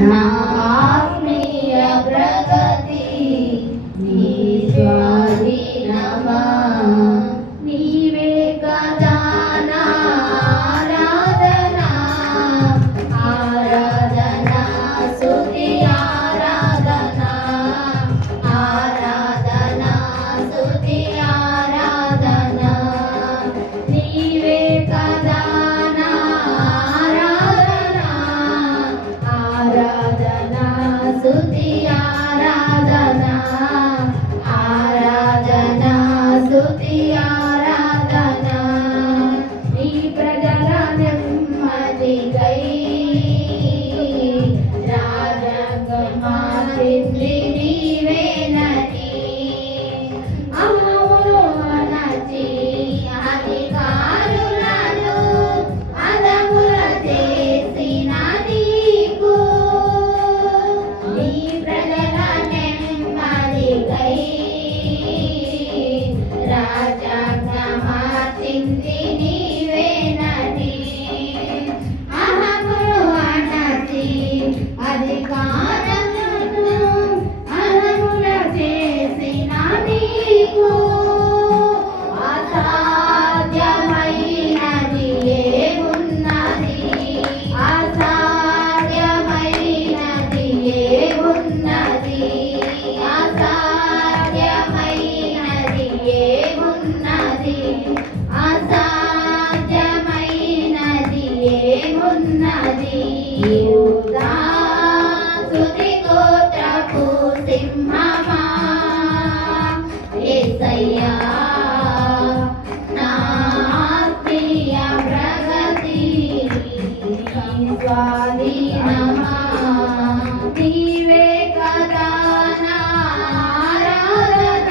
నా ఆత్మీయ ప్రగతి నీ స్వాధీనమా. నీవే కదా నా ఆరాధన, ఆరాధన స్తుతి ఆరాధన, ఆరాధన స్తుతి ఆరాధన. నీవే కదా నా ఆరాధన, ఆరాధన స్తుతి ఆరాధన, ఆరాధన స్తుతి ఆరాధన. నీ ప్రజల నెమ్మదికై రాజంగం మార్చింది నీవేనని. అహమును అణచి అధికారులను అదముల చేసిన నీకు, నీ ప్రజల నెమ్మదికై రాజంగం మార్చింది నీవేనని. అహమును అణచి అధికారులను అదముల చేసిన నీకు, అసాధ్యమైనది ఏమున్నది, అసాధ్యమైనది ఏమున్నది, అసాధ్యమైనది ఏమున్నది, అసాధ్యమైనది ఏమున్నది. యూదా స్తుతి గోత్రపు సింహమా, యేసయ్యా నా ఆత్మీయ ప్రగతి నీ స్వాధీనమా. నీవే కదా నా ఆరాధన,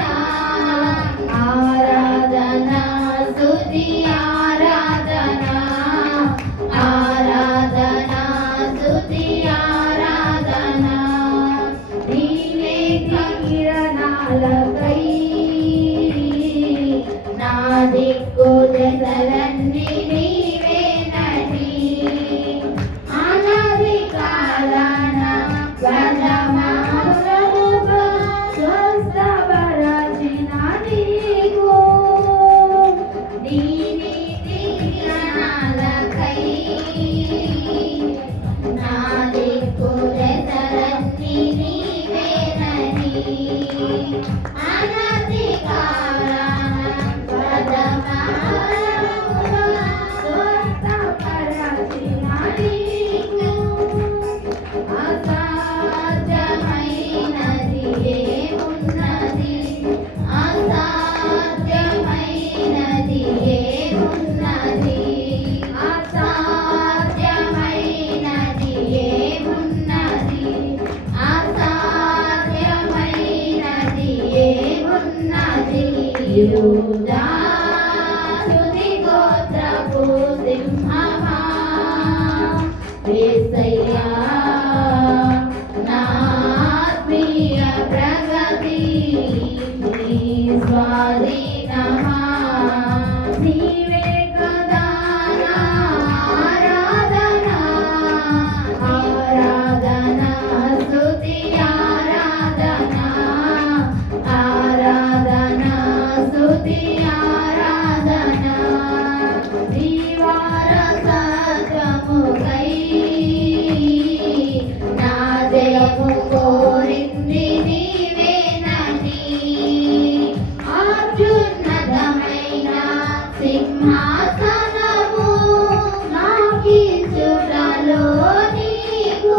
ఆరాధన స్తుతి ఆరాధన, ఆరాధన స్తుతి ఆరాధన. నీవే కిరణాలకై నా దిక్కు దశలన్నీ నీవేనని. అనాది కాలాన గజమానురముగా స్వస్థపరచిన నీకు, నీ నీతి జ్ఞానాలకై నా దిక్కు దశలన్నీ నీవేనని. అనాది కాలాన గజమానురముగా స్వస్థపరచిన నీకు, అసాధ్యమైనది ఏమున్నది, అసాధ్యమైనది ఏమున్నది, అసాధ్యమైనది ఏమున్నది, అసాధ్యమైనది ఏమున్నది. యూదా స్తుతి గోత్రపు సింహమా, యేసయ్యా నా ఆత్మీయ ప్రగతి నీ స్వాధీనమా. నీవే కదా నా ఆరాధన, ఆరాధన స్తుతి ఆరాధన, ఆరాధన స్తుతి ఆరాధన. నీ వారసత్వముకై నా జయము కోరింది నీవేనని. అత్యున్నతమైన సింహాసనము నాకిచ్చుటలో నీకు,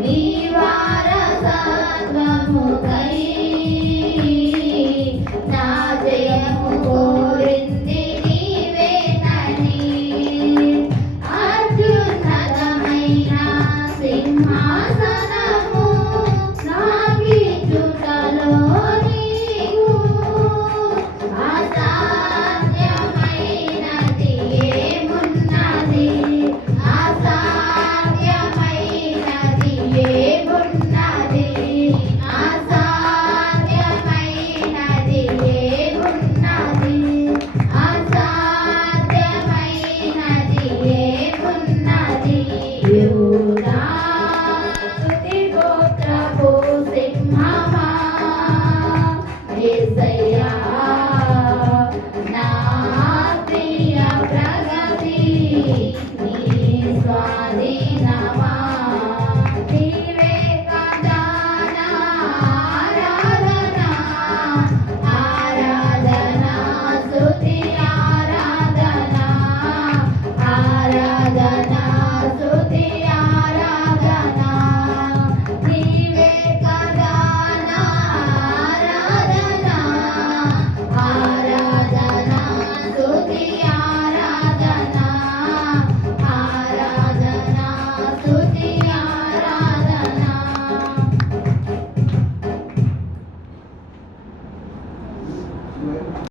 నీ వారసత్వముకై నా జయము కోరింది నీవేనని. అత్యున్నతమైన సింహాసన